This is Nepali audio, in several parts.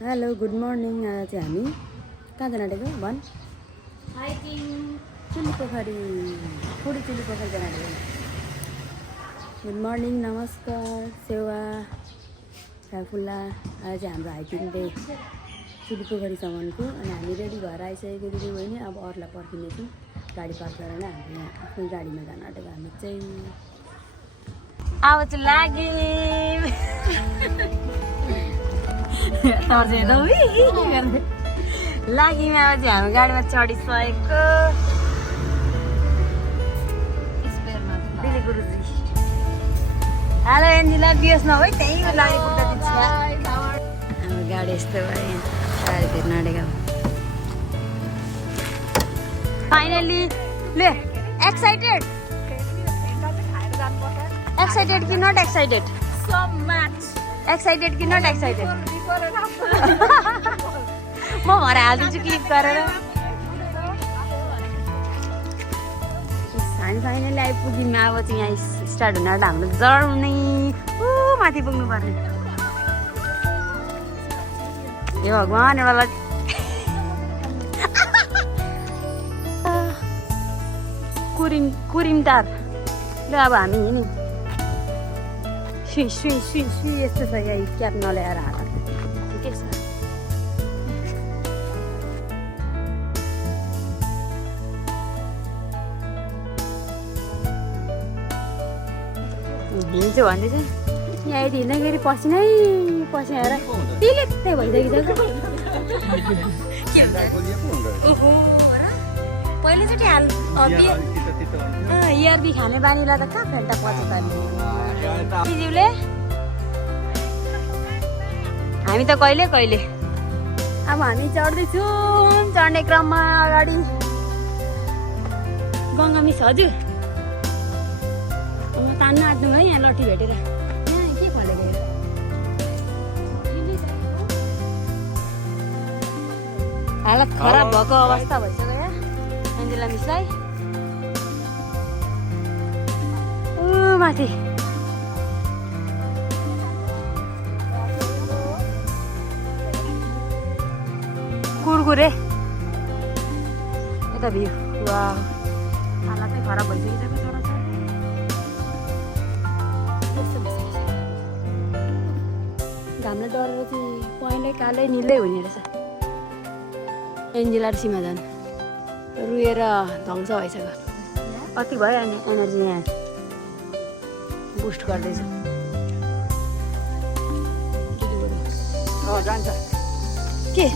Hello good morning. आज चाहिँ हामी कहाँ जान आँटेको भन्? चुली पोखरी फुडी चुली पोखरी जान आँटेको। गुड मर्निङ, नमस्कार, सेवा राफुल्ला। आज चाहिँ हाम्रो हाइकिङ डे चुली पोखरीसम्मको। अनि हामी रेडी भएर आइसकेको दिदी बहिनी। अब अरूलाई पर्खिनेछौँ गाडी पार्क गरेर नै हामी आफ्नो गाडीमा जान आँटेको। हामी चाहिँ अब चाहिँ लाग्यौँ लाग्यौँ। अब चाहिँ हामी गाडीमा चढिसकेको। दिदी गुरुजी हेलो एन्जिला, बिहोस नभई त्यहीँ लागि पुग्दा दिन्छ। हाम्रो गाडी यस्तो भयो, गाडी फेर्न आँटेको। फाइनली ले एक्साइटेड एक्साइटेड कि not excited? So much. Excited कि नट एक्साइटेड? म भरे हालिदिन्छु क्लिक गरेर। हामी फाइनली आइपुग्यौँ। अब चाहिँ यहाँ स्टार्ट हुन आँट्यो हाम्रो जर्नी। माथि पुग्नु पर्ने। हे भगवान्, एउटा कुरिमटार। ल अब हामी हिँड्यौँ। सुई यस्तो छ यहाँ, क्याप नल्याएर हात के छ। हिँड्छु भन्दै चाहिँ यहाँ यति हिँड्दाखेरि पसिनै पसिआएर पिलिक्कै भइसकेको छ। पहिलोचोटि इयरबी खाने बानीलाई त कहाँ फेन्टा पर्छ त दिदीले। हामी त कहिले अब हामी चढ्दैछौँ। चढ्ने क्रममा अगाडि गङ्गा मिस हजुर तान्न आँट्नु है। यहाँ लट्ठी भेटेर यहाँ के खोलेको हालत खराब भएको अवस्था भइसक्यो यहाँ एन्जेला मिसलाई। माथि कुरकुरे यता भ्यू। वा हालतै खराब भइसकिसक्यो। घामले डरेर चाहिँ पहेँलै कालै निलै हुने रहेछ। एन्जेला र सीमा जान रुएर ध्वंस भइसक्यो। कति भयो अनि एनर्जी यहाँ बुस्ट गर्दैछ। जान्छ के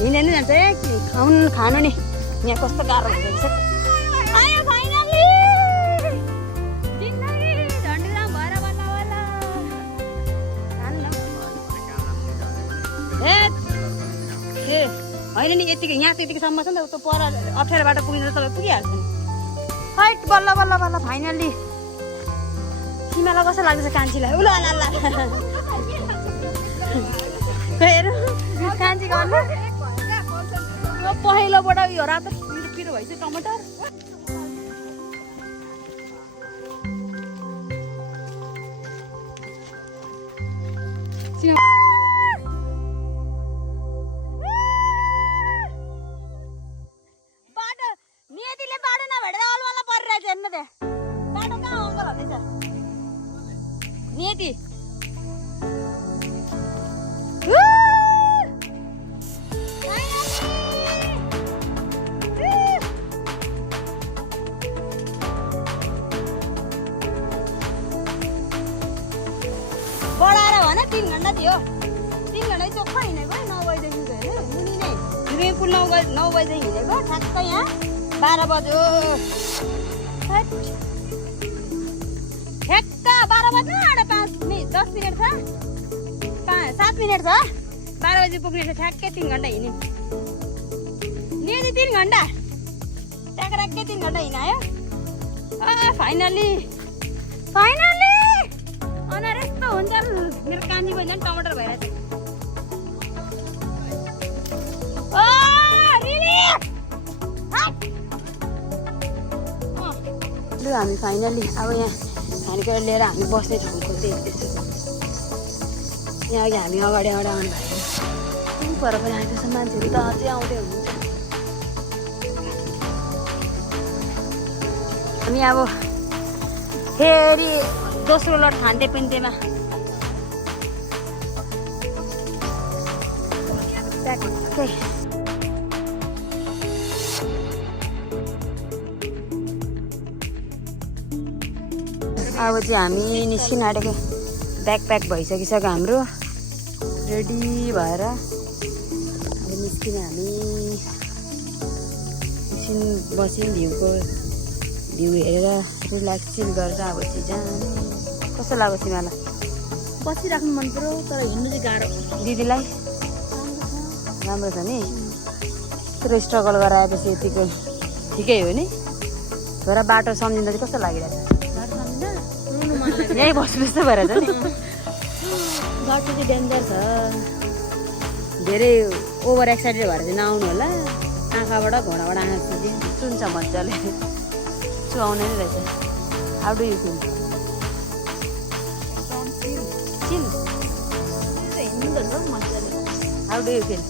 हिँडेर नै जान्छ ए कि खानु नि। यहाँ कस्तो गाह्रो भइसकेको छ। होइन नि यतिकै यहाँ त्यतिकैसम्म छ नि त। त्यो पर अप्ठ्यारो बाटो पुगिन्छ तपाईँ पुगिहाल्छ नि। फाइट बल्ल फाइनल्ली। सीमालाई कस्तो लाग्दैछ कान्छीलाई? उला हेर कान्छी गर्नु पहिलोबाट यो रातो पिरो भइसक्यो टमाटर। नियतिले बाटो नभेटेर अलवाला परिरहेछ। हेर्नु त बाटो कहाँ अङ्गल भन्दैछ नियति। बढाएर भने 3 घन्टा थियो। 3 घन्टा चोखा हिँडेको 9 बजीदेखिको। हेर्नु मुनि नै स्विमिङ पुल 9 बजीदेखि हिँडेको ठ्याक्क यहाँ 12 बज्यो। ठ्याक्क 12 बज्नु आँट्यो। 10 मिनट छ, 7 मिनट छ। 12 बजी पुग्ने छ। ठ्याक्कै 3 घन्टा हिँड्यो। नियति 3 घन्टा ट्याक्कै 3 घन्टा हिँडायो। फाइनल्ली अनुहार यस्तो हुन्छ। मेरो कान्छी बहिनी टमाटर भइरहेछ। हामी फाइनल्ली अब यहाँ खानेकुरा लिएर हामी बस्ने ठाउँ खोज्दै हिँड्दैछौँ। यहाँ अघि हामी अगाडि आउनु भएको पर पनि आइरहेछ मान्छेहरू त अझै आउँदै हुनुहुन्छ हामी अब फेरि दोस्रो लट खान्थे पिन्तेमा अब चाहिँ हामी निस्किन आँटेको ब्याग प्याक भइसकिसक्यो हाम्रो रेडी भएर अब निस्किन हामी एकछिन बस्यौँ भ्यू हेरेर रिल्याक्स चिल गरेर अब चाहिँ जानु कस्तो लाग्यो तिमीहरूलाई बसिराख्नु मन पर्यो तर हिँड्नु चाहिँ गाह्रो दिदीलाई राम्रो छ नि यत्रो स्ट्रगल गरेर आएपछि यतिको ठिकै हो नि छोरा बाटो सम्झिँदा चाहिँ कस्तो लागिरहेको छ यहीँ बस्नु जस्तो भएर छ नि बाटो चाहिँ डेन्जर छ धेरै ओभर एक्साइटेड भएर चाहिँ नआउनु होला आँखाबाट घोडाबाट आँखा चुन्छ मजाले चुहाउने नै रहेछ how do you feel chill how do you feel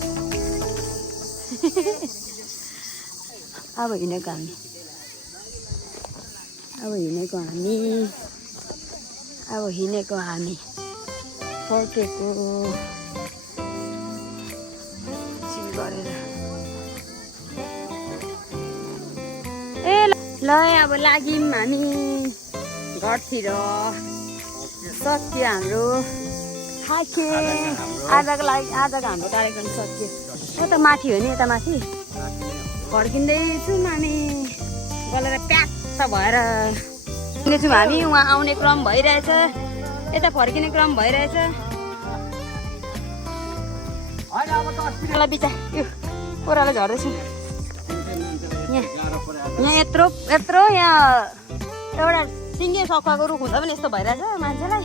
अब हिँडेको हामी फर्केको चिल गरेर ए ल अब लाग्यौँ हामी घरतिर सकियो हाम्रो थाक्यो आजको हाम्रो कार्यक्रम सकियो म त माथि हो नि यता माथि फर्किँदैछौँ हामी गलेर प्याक्क भएर छौँ हामी उहाँ आउने क्रम भइरहेछ यता फर्किने क्रम भइरहेछ बिचा यो ओह्रालो झर्दैछु यहाँ यत्रो यहाँ एउटा सिङ्गे सफाको रुख हुँदा पनि यस्तो भइरहेछ मान्छेलाई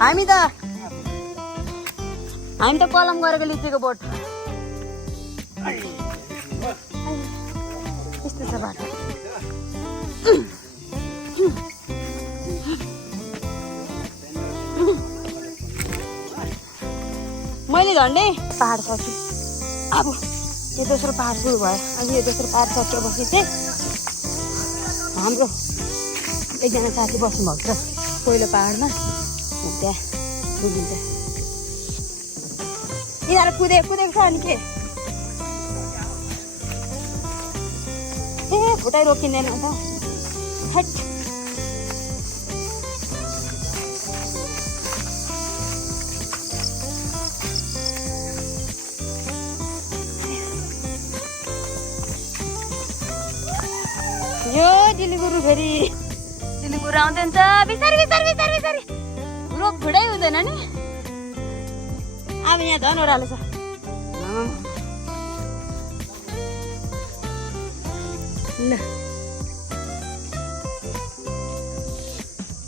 हामी त कलम गरेको लिचीको बोट यस्तो छ बाटो मैले झन्डै पहाड सक्छु अब यो दोस्रो पहाड सुरु भयो अनि यो दोस्रो पहाड सकेपछि चाहिँ हाम्रो एकजना साथी बस्नुभएको छ पहिलो पहाडमा त्यहाँ बुझिन्छ यिनीहरू कुदेको छ अनि के ए फुटाइ रोकिँदैन त हट यो दिलीगुरु फेरि दिलीगुरु आउँदैन छ बिस्तारै रोक फुटाइ हुँदैन नि अब यहाँ झन् ओह्रालो छ ल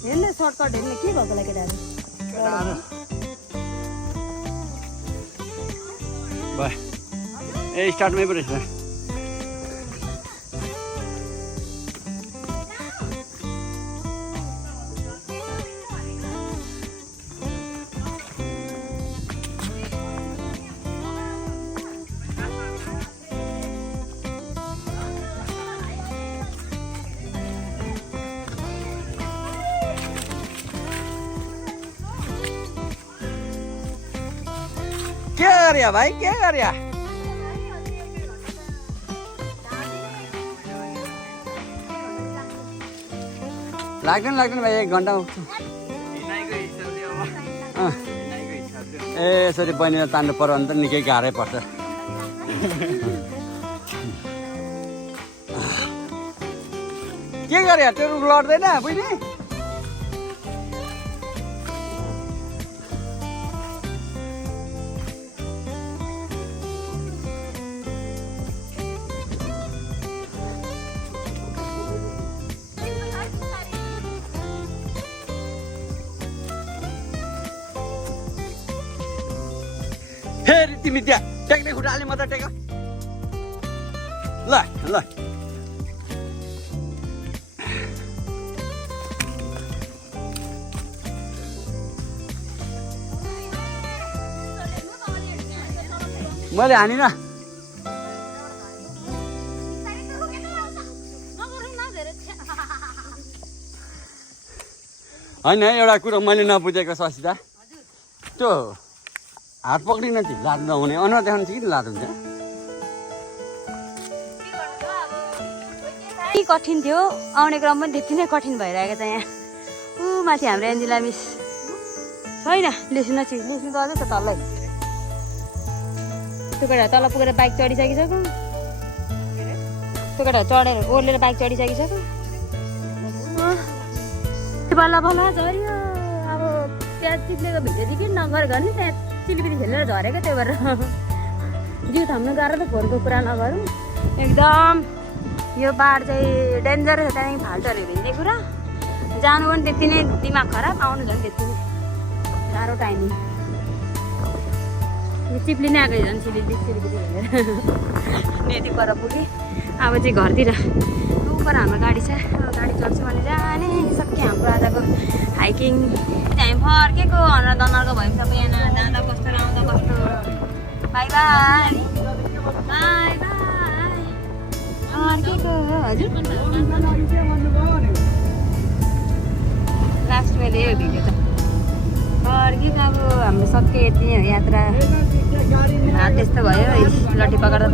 हेर्नु सर्टकट हेर्नु के भएको होला केटाहरू ए स्टार्टमै पो रहेछ क्या गऱ्यो भाइ के गऱ्यो लाग्दैन भाइ 1 घन्टा ए यसरी बहिनीलाई तान्नु पर्यो भने त निकै गाह्रै पर्छ के गऱ्यो त्यो रुख लड्दैन बहिनी फेरि तिमी त्यहाँ टेक्ने खुट्टाले मात्र टेक ल ल मैले हानिन होइन एउटा कुरो मैले नबुझेको ससिता त्यो हात पक्रिन चाहिँ लाद नहुने अनुहार देखाउनु चाहिँ किन लाद हुन्छ कठिन थियो आउने क्रम पनि त्यति नै कठिन भइरहेको छ यहाँ ऊ माथि हाम्रो एन्जिला मिस छैन लेसुन त अझै त तलै त्यो केटा तल पुगेर बाइक चढिसकिसक्यो त्यो केटा चढेर ओर्लेर बाइक चढिसकिसक्यो बल्ल बल्ल झऱ्यो अब त्यहाँ चिप्लेको भिडियो किन नगर गर्ने त्यहाँ चिलिपिली खेलेर झरेको त्यही भएर जिउ थाम्नु गाह्रो त फोनको कुरा नगरौँ एकदम यो बाढ चाहिँ डेन्जर छ त्यहाँदेखि फाल्टुहरू भिन्ने कुरा जानु पनि त्यति नै दिमाग खराब आउनु झन् त्यति नै साह्रो टाइमिङ यो चिप्ली नै आएको झन् सिलिपिली हेरेर यति पर पुगेँ अब चाहिँ घरतिर पर हाम्रो गाडी छ गाडी चढ्छु भने जाने सक्यो हाम्रो आजको हाइकिङ टाइम फर्केको अनुहार दनरको भएपछि अब यहाँ जाँदा कस्तो र आउँदा कस्तो बाई बाई बाई बाई फर्केको हजुर लास्ट मैले यो भिडियो त फर्केको अब हाम्रो सक्यो यति यात्रा त्यस्तो भयो लट्ठी पकड्दा